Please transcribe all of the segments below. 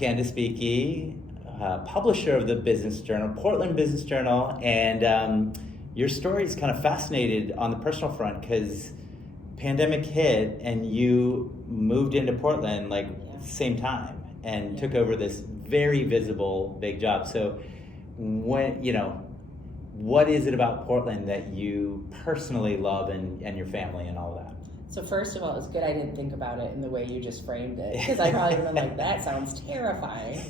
Candace Beeke, publisher of the Business Journal, Portland Business Journal, and your story is kind of fascinated on the personal front because pandemic hit and you moved into Portland like same time and took over this very visible big job. So what is it about Portland that you personally love and your family and all that? So first of all, it's good I didn't think about it in the way you just framed it, because I probably would have been like, that sounds terrifying.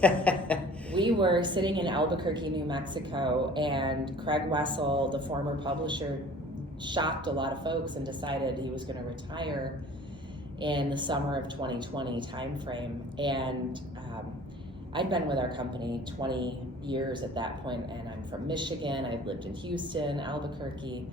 We were sitting in Albuquerque, New Mexico, and Craig Wessel, the former publisher, shocked a lot of folks and decided he was going to retire in the summer of 2020 timeframe. And I'd been with our company 20 years at that point, and I'm from Michigan. I've lived in Houston, Albuquerque.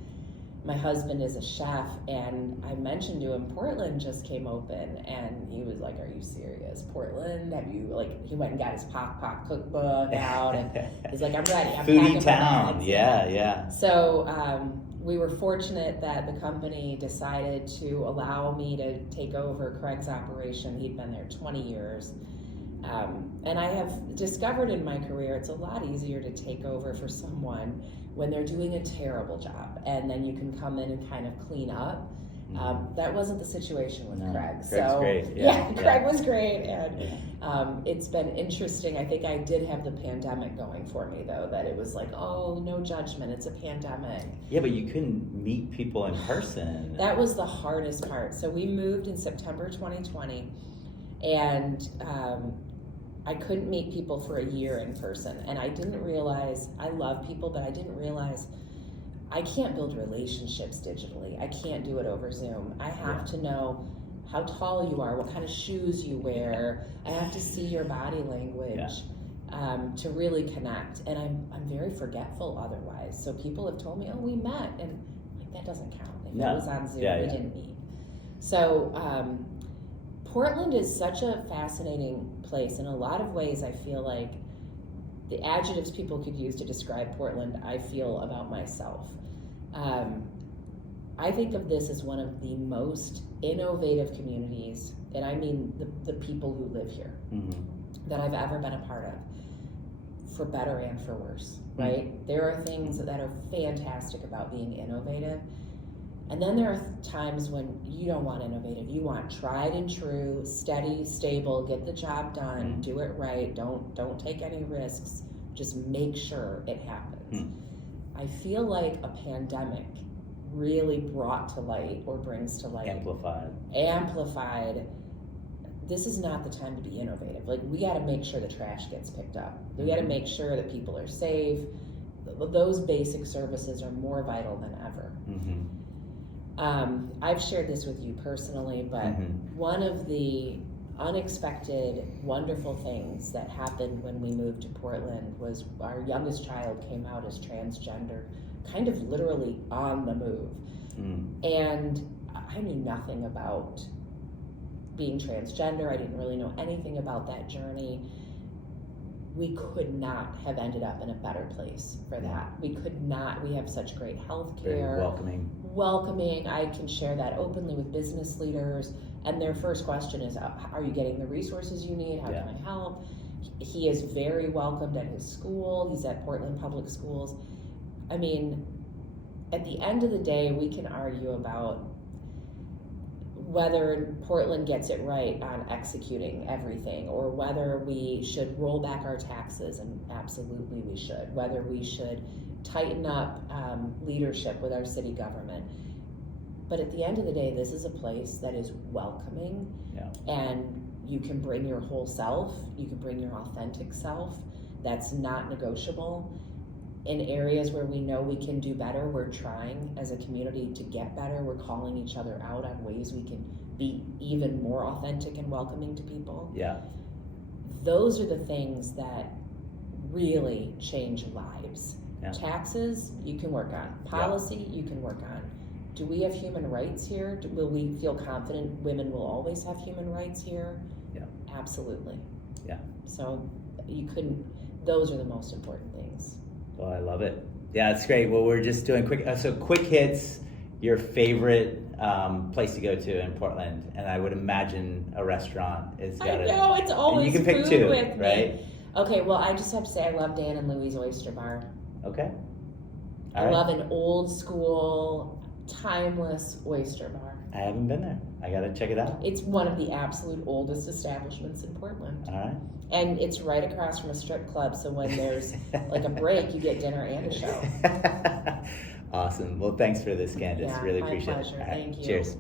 My husband is a chef, and I mentioned to him, Portland just came open, and he was like, are you serious? Portland? Have you, he went and got his Pok cookbook out, and he's like, I'm ready. I'm Foodie town, yeah. So we were fortunate that the company decided to allow me to take over Craig's operation. He'd been there 20 years. And I have discovered in my career it's a lot easier to take over for someone when they're doing a terrible job, and then you can come in and kind of clean up. That wasn't the situation with Craig. Craig's great. Craig was great, and it's been interesting. I think I did have the pandemic going for me, though, that it was like, oh, no judgment, it's a pandemic. Yeah, but you couldn't meet people in person. That was the hardest part. So we moved in September 2020, and I couldn't meet people for a year in person, and I didn't realize, I love people, but I didn't realize I can't build relationships digitally. I can't do it over Zoom. I have to know how tall you are, what kind of shoes you wear. I have to see your body language to really connect, and I'm very forgetful otherwise. So people have told me, oh, we met, and like, that doesn't count. If it was on Zoom, we didn't meet. So Portland is such a fascinating place. In a lot of ways, I feel like the adjectives people could use to describe Portland, I feel about myself. I think of this as one of the most innovative communities, and I mean the people who live here, that I've ever been a part of, for better and for worse, right? There are things that are fantastic about being innovative. And then there are times when you don't want innovative. You want tried and true, steady, stable, get the job done, do it right, don't take any risks, just make sure it happens. I feel like a pandemic really brought to light, or brings to light, amplified, this is not the time to be innovative. Like, we gotta make sure the trash gets picked up. We gotta make sure that people are safe. Those basic services are more vital than ever. I've shared this with you personally, but one of the unexpected, wonderful things that happened when we moved to Portland was our youngest child came out as transgender, kind of literally on the move. And I knew nothing about being transgender. I didn't really know anything about that journey. We could not have ended up in a better place for that. We could not. We have such great health care. Very welcoming. I can share that openly with business leaders, and their first question is, are you getting the resources you need? How can I help? He is very welcomed at his school. He's at Portland Public Schools. I mean, at the end of the day, we can argue about whether Portland gets it right on executing everything, or whether we should roll back our taxes, and absolutely we should, whether we should tighten up leadership with our city government. But at the end of the day, this is a place that is welcoming, and you can bring your whole self, you can bring your authentic self. That's not negotiable. In areas where we know we can do better, we're trying as a community to get better. We're calling each other out on ways we can be even more authentic and welcoming to people. Those are the things that really change lives. Taxes, you can work on. Policy, you can work on. Do we have human rights here? Will we feel confident women will always have human rights here? Absolutely. So those are the most important things. Well, I love it. Yeah, it's great. Well, we're just doing quick hits. your favorite place to go to in Portland, and I would imagine a restaurant is got I know, it's always you can pick food two, with right? me. Okay, well, I just have to say I love Dan and Louie's Oyster Bar. Okay. All I right. love an old school, timeless oyster bar. I haven't been there. I got to check it out. It's one of the absolute oldest establishments in Portland. All right. And it's right across from a strip club, so when there's like a break, you get dinner and a show. Awesome. Well, thanks for this, Candace. Yeah, really my appreciate pleasure. it. All right. Thank you. Cheers.